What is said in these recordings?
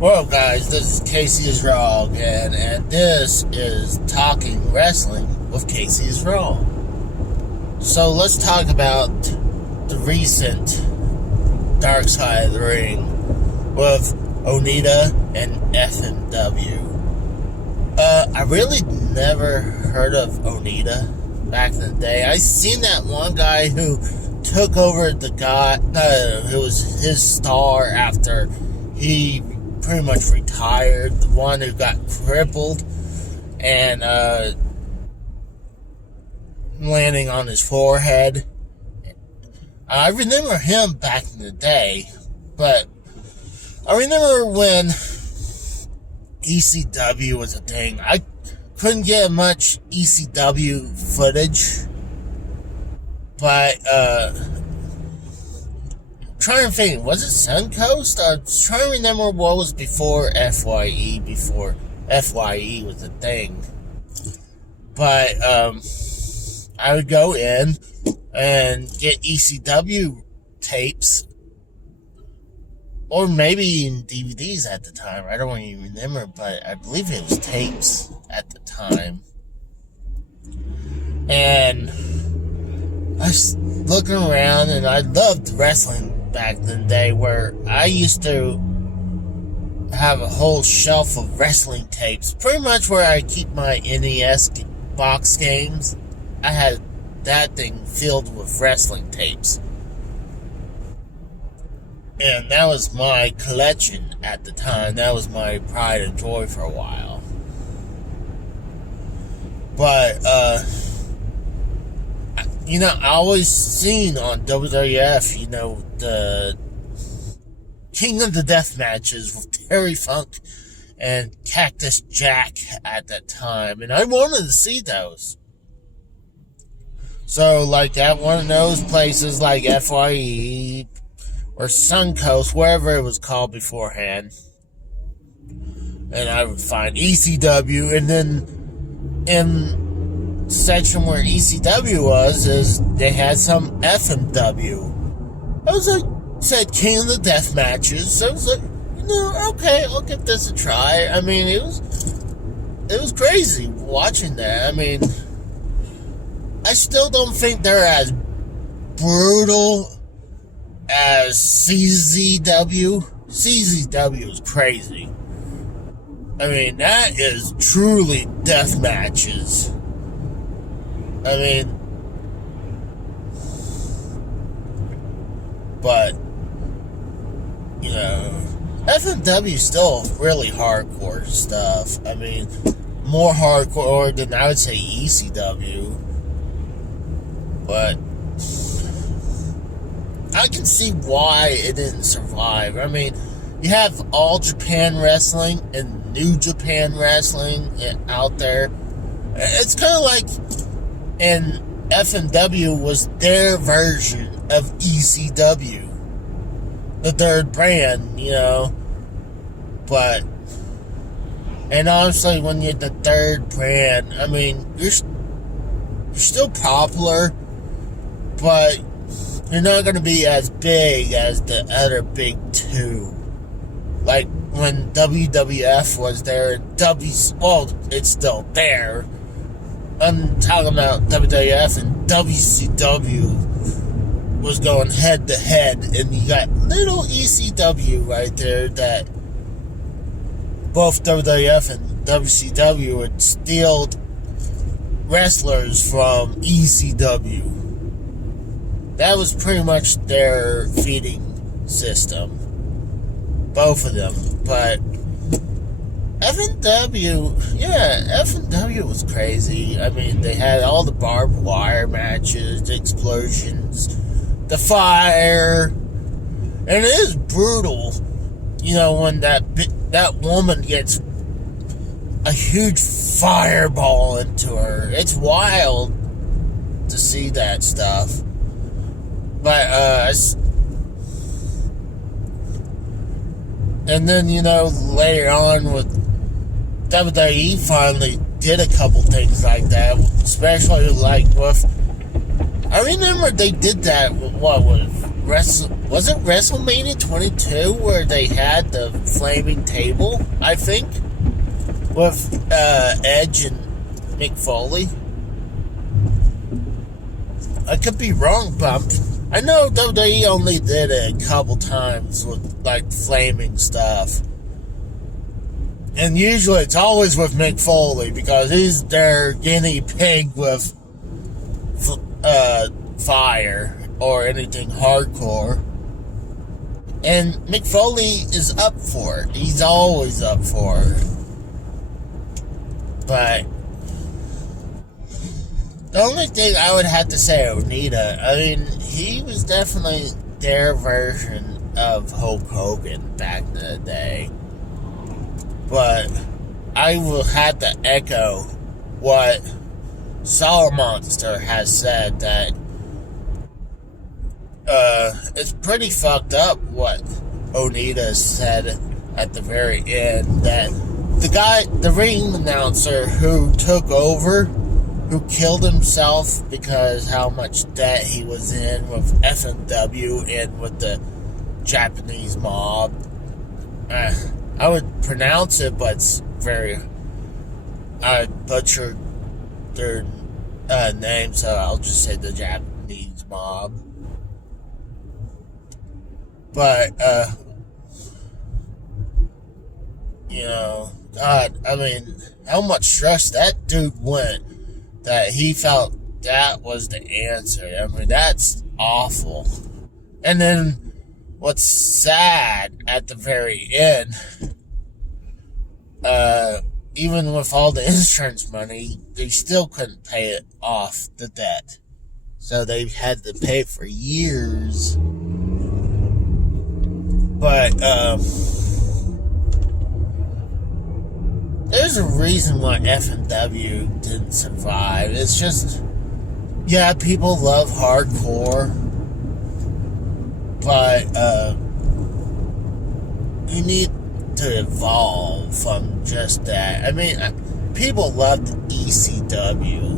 Well, guys, this is Casey is Wrong, and this is Talking Wrestling with Casey is Wrong. So let's talk about the recent Dark Side of the Ring with Onita and FMW. I really never heard of Onita back in the day. I seen that one guy who took over the guy who was his star after he pretty much retired, the one who got crippled and landing on his forehead. I remember him back in the day, but I remember when ECW was a thing. I couldn't get much ECW footage, but trying to think, was it Suncoast? I was trying to remember what was before FYE was a thing. But I would go in and get ECW tapes, or maybe even DVDs at the time. I don't even remember, but I believe it was tapes at the time. And I was looking around, and I loved wrestling back in the day, where I used to have a whole shelf of wrestling tapes, pretty much where I keep my NES box games. I had that thing filled with wrestling tapes, and that was my collection at the time. That was my pride and joy for a while. But I always seen on WWF, the King of the Death matches with Terry Funk and Cactus Jack at that time, and I wanted to see those. So, like, at one of those places, like FYE or Suncoast, wherever it was called beforehand, and I would find ECW, and then in section where ECW was, is they had some FMW. I was like, said King of the Death matches. So I was like, okay, I'll give this a try. I mean, it was crazy watching that. I mean, I still don't think they're as brutal as CZW. CZW is crazy. I mean, that is truly death matches. I mean, but, FMW is still really hardcore stuff. I mean, more hardcore than I would say ECW. But I can see why it didn't survive. I mean, you have All Japan Wrestling and New Japan Wrestling out there. It's kind of like, and FMW was their version of ECW, the third brand, but, and honestly, when you're the third brand, I mean, you're still popular, but you're not going to be as big as the other big two. Like when WWF was there, it's still there. I'm talking about WWF and WCW was going head to head, and you got little ECW right there that both WWF and WCW had stealed wrestlers from ECW. That was pretty much their feeding system, both of them. But FMW was crazy. I mean, they had all the barbed wire matches, the explosions, the fire, and it is brutal, when that woman gets a huge fireball into her. It's wild to see that stuff. But, and then, later on with WWE finally did a couple things like that, especially like with, I remember they did that with Was it WrestleMania 22 where they had the flaming table, I think, with Edge and Mick Foley? I could be wrong, but I know WWE only did it a couple times with, like, flaming stuff. And usually it's always with Mick Foley because he's their guinea pig with fire or anything hardcore. And Mick Foley is up for it. He's always up for it. But the only thing I would have to say, Onita, I mean, he was definitely their version of Hulk Hogan back in the day. But I will have to echo what Monster has said, that it's pretty fucked up what Onita said at the very end, that the ring announcer who took over, who killed himself because how much debt he was in with FMW and with the Japanese mob. I would pronounce it, but it's I butchered their name, so I'll just say the Japanese mob. But, God, I mean, how much stress that dude went that he felt that was the answer. I mean, that's awful. And then what's sad at the very end, even with all the insurance money, they still couldn't pay it off, the debt. So they had to pay for years. But, there's a reason why FMW didn't survive. It's just, yeah, people love hardcore, but, you need to evolve from just that. I mean, people loved ECW,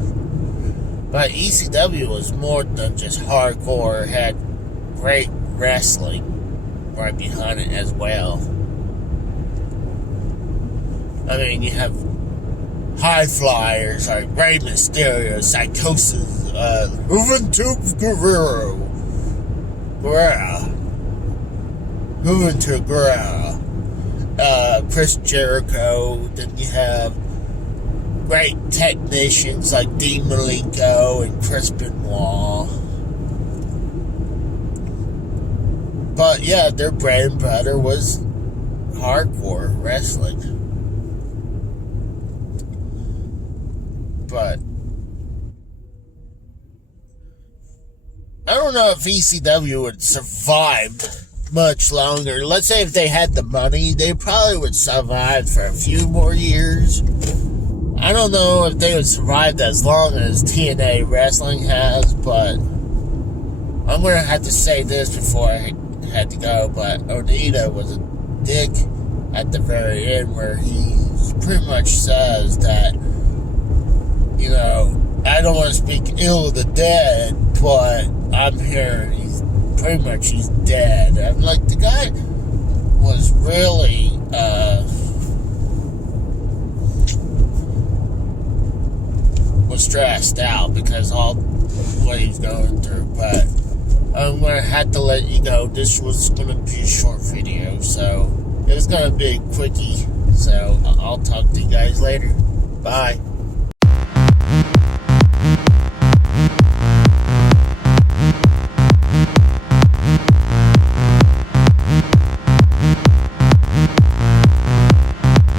but ECW was more than just hardcore. It had great wrestling right behind it as well. I mean, you have high flyers like Rey Mysterio, Psychosis, Juventud Guerrera, Chris Jericho. Then you have great technicians like Dean Malenko and Chris Benoit. But yeah, their bread and butter was hardcore wrestling. But I don't know if ECW would survive much longer. Let's say if they had the money, they probably would survive for a few more years. I don't know if they would survive as long as TNA Wrestling has, but I'm going to have to say this before I had to go, but Onita was a dick at the very end where he pretty much says that, I don't want to speak ill of the dead, but I'm here. He's dead. I'm like, the guy was really, was stressed out because all what he's going through. But I'm going to have to let you go. This was going to be a short video, so it was going to be a quickie. So I'll talk to you guys later. Bye.